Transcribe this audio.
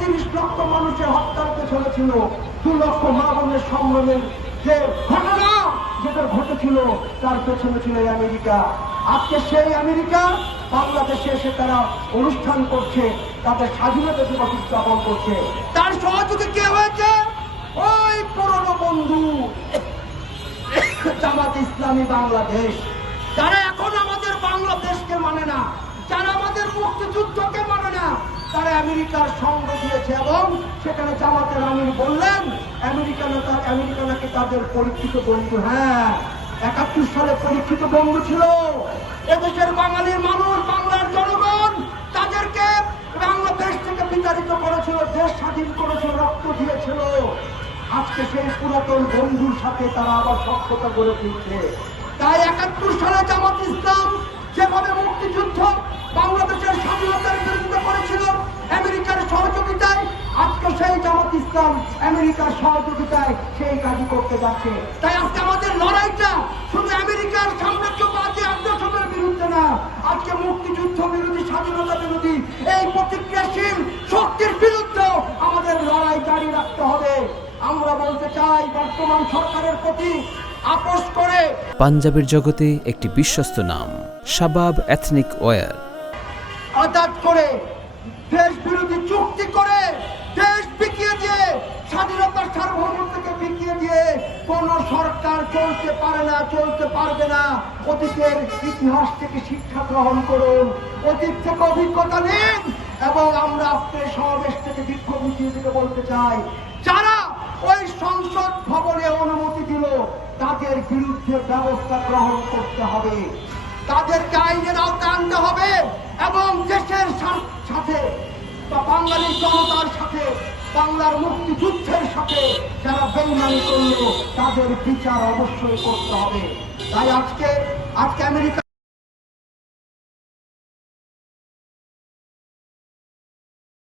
30 লক্ষ মানুষের হত্যার পেছনে ছিল 2 লক্ষ মা বোনের সম্মানের যে ঘটনা যেটা ঘটেছিল, তার পেছনে ছিল আমেরিকা। আজকে সেই আমেরিকা বাংলাদেশে এসে তারা অনুষ্ঠান করছে, তাদের স্বাধীনতা দিবস উদযাপন করছে। তার সহযোগী কে হয়েছে? ওই পুরনো বন্ধু জামাত ইসলামী বাংলাদেশ, যারা এখন আমাদের বাংলাদেশকে মানে না, যারা আমাদের মুক্তিযুদ্ধকে মানে না, তারা আমেরিকার সঙ্গ দিয়েছে। এবং সেখানে জামাতের আমির বললেন আমেরিকা নাকি তাদের পরীক্ষিত বন্ধু। হ্যাঁ, 71 সালে পরীক্ষিত বন্ধু ছিল। এদেশের বাঙালির মানুষ, বাংলার জনগণ তাদেরকে বাংলাদেশ থেকে বিতাড়িত করেছিল, দেশ স্বাধীন করেছিল, রক্ত দিয়েছিল। আজকে সেই পুরাতন বন্ধুর সাথে তারা আবার সখ্যতা গড়ে তুলছে। তাই 71 সালে জামাত ইসলাম যেভাবে মুক্তিযুদ্ধ বাংলাদেশের স্বাধীনতার বিরুদ্ধে করেছিল আমেরিকার সহযোগিতায়, আজকে সেই জামাত ইসলাম আমেরিকার সহযোগিতায় সেই কাজই করতে যাচ্ছে। তাই আজকে আমাদের লড়াইটা শুধু আমেরিকার সাম্রাজ্যবাদী আগ্রাসনের বিরুদ্ধে না, আজকে মুক্তিযুদ্ধ বিরোধী, স্বাধীনতা বিরোধী এই প্রতিক্রিয়াশীল শক্তির বিরুদ্ধে আমাদের লড়াই জারি রাখতে হবে। আমরা বলতে চাই বর্তমান সরকারের প্রতি আপোষ করে পাঞ্জাবের জগতে একটি বিশ্বস্ত নাম শাবাব এথনিক ওয়্যার। আজাদ করে দেশ বিরোধী চুক্তি করে দেশ বিকিয়ে দিয়ে, স্বাধীনতার সার্বভৌমত্বকে বিকিয়ে দিয়ে কোন সরকার চলতে পারে না, চলতে পারবে না। অতীতের ইতিহাস থেকে শিক্ষা গ্রহণ করুন, অতীত থেকে অভিজ্ঞতা নিন। এবং আমরা আজকের সমাবেশ থেকে বিক্ষোভ মিছিল থেকে বলতে চাই, যারা ওই সংসদ ভবনে অনুমতি দিল তাদের বিরুদ্ধে ব্যবস্থা গ্রহণ করতে হবে, তাদেরকে আইনের আওতায় আনতে হবে। এবং দেশের সাথে বা বাঙালি জনতার সাথে, বাংলার মুক্তিযুদ্ধের সাথে যারা বেইমানি করলো তাদের বিচার অবশ্যই করতে হবে। তাই আজকে আমেরিকা